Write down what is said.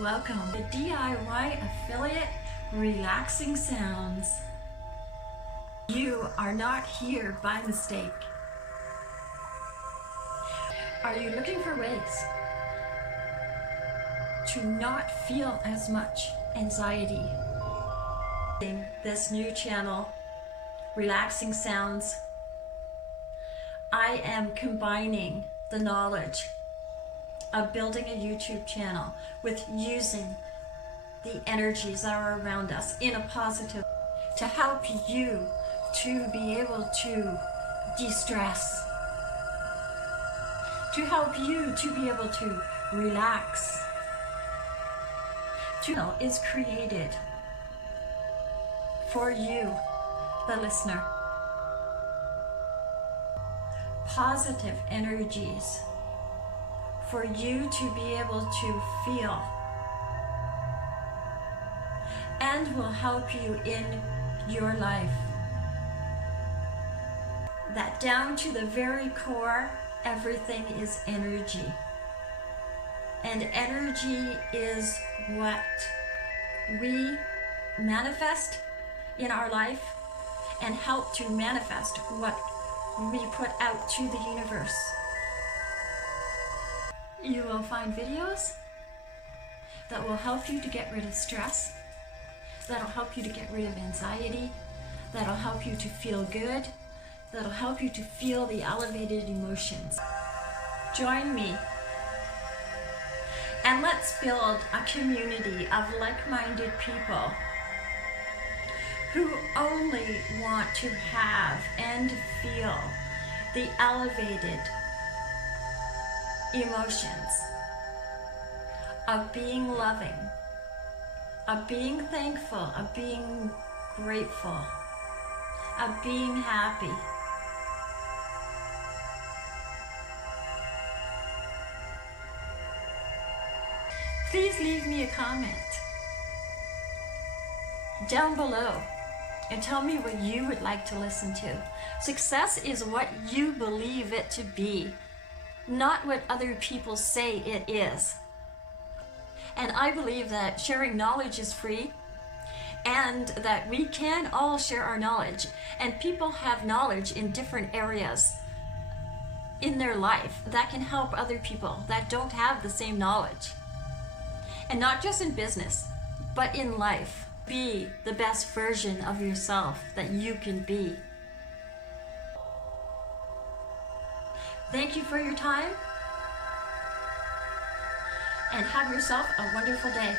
Welcome to DIY Affiliate Relaxing Sounds. You are not here by mistake. Are you looking for ways to not feel as much anxiety? In this new channel, Relaxing Sounds, I am combining the knowledge of building a YouTube channel with using the energies that are around us in a positive to help you to be able to de-stress, to help you to be able to relax. Channel is created for you, the listener. Positive energies for you to be able to feel, and will help you in your life. That down to the very core, everything is energy. And energy is what we manifest in our life and help to manifest what we put out to the universe. You will find videos that will help you to get rid of stress, that'll help you to get rid of anxiety, that'll help you to feel good, that'll help you to feel the elevated emotions. Join me and let's build a community of like-minded people who only want to have and feel the elevated emotions of being loving, of being thankful, of being grateful, of being happy. Please leave me a comment down below and tell me what you would like to listen to. Success is what you believe it to be, not what other people say it is. And I believe that sharing knowledge is free, and that we can all share our knowledge, and people have knowledge in different areas in their life that can help other people that don't have the same knowledge. And not just in business, but in life. Be the best version of yourself that you can be. Thank you for your time, and have yourself a wonderful day.